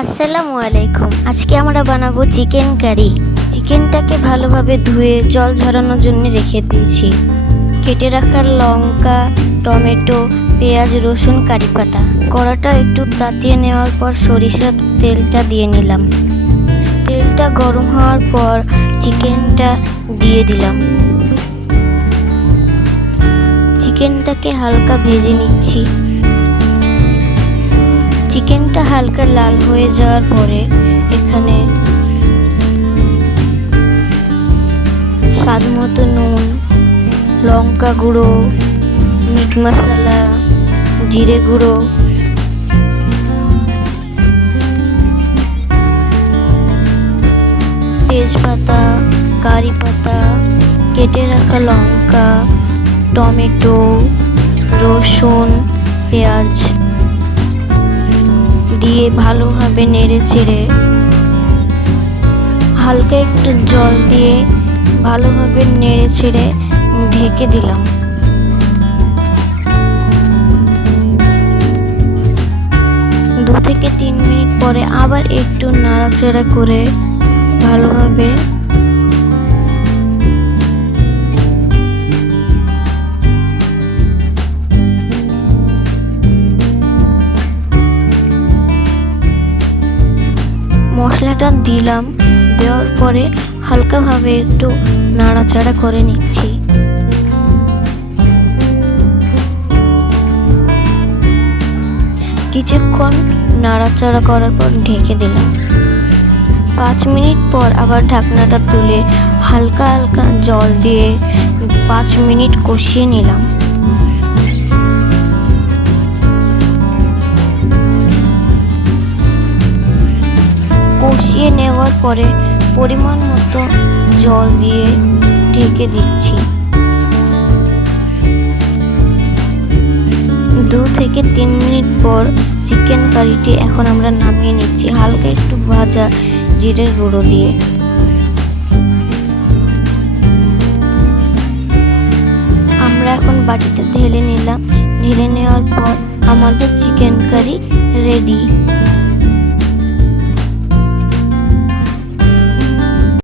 আসসালামু আলাইকুম। আজকে আমরা বানাবো চিকেন কারি। চিকেনটাকে ভালোভাবে ধুয়ে জল ঝরানোর জন্য রেখে দিয়েছি। কেটে রাখা লঙ্কা, টমেটো, পেঁয়াজ, রসুন, কারি পাতা। কড়াটা একটু তাতিয়ে নেওয়ার পর সরিষার তেলটা দিয়ে নিলাম। তেলটা গরম হওয়ার পর চিকেনটা দিয়ে দিলাম। চিকেনটাকে হালকা ভেজে নিচ্ছি। চিকেনটা হালকা লাল হয়ে যাওয়ার পরে এখানে স্বাদমতো নুন, লঙ্কা গুঁড়ো, মিট মশলা, জিরে গুঁড়ো, তেজপাতা, কারি পাতা, কেটে রাখা লঙ্কা, টমেটো, রসুন, পেঁয়াজ দিয়ে ভালোভাবে নেড়ে চেড়ে হালকা একটু জল দিয়ে ভালোভাবে নেড়ে চেড়ে ঢেকে দিলাম। 2 থেকে 3 মিনিট পরে আবার একটু নাড়াচাড়া করে ভালোভাবে মশলাটা দিলাম। দেওয়ার পরে হালকাভাবে একটু নাড়াচাড়া করে নিচ্ছি। কিছুক্ষণ নাড়াচাড়া করার পর ঢেকে দিলাম। 5 মিনিট পর আবার ঢাকনাটা তুলে হালকা হালকা জল দিয়ে 5 মিনিট কষিয়ে নিলাম। কষিয়ে নেওয়ার পরে পরিমাণ মতো জল দিয়ে ঢেকে দিচ্ছি। 2 থেকে 3 মিনিট পর চিকেন কারিটি এখন আমরা নামিয়ে নিচ্ছি হালকা একটু ভাজা জিরের গুঁড়ো দিয়ে। আমরা এখন বাটিতে ঢেলে নিলাম। ঢেলে নেওয়ার পর আমাদের চিকেন কারি রেডি।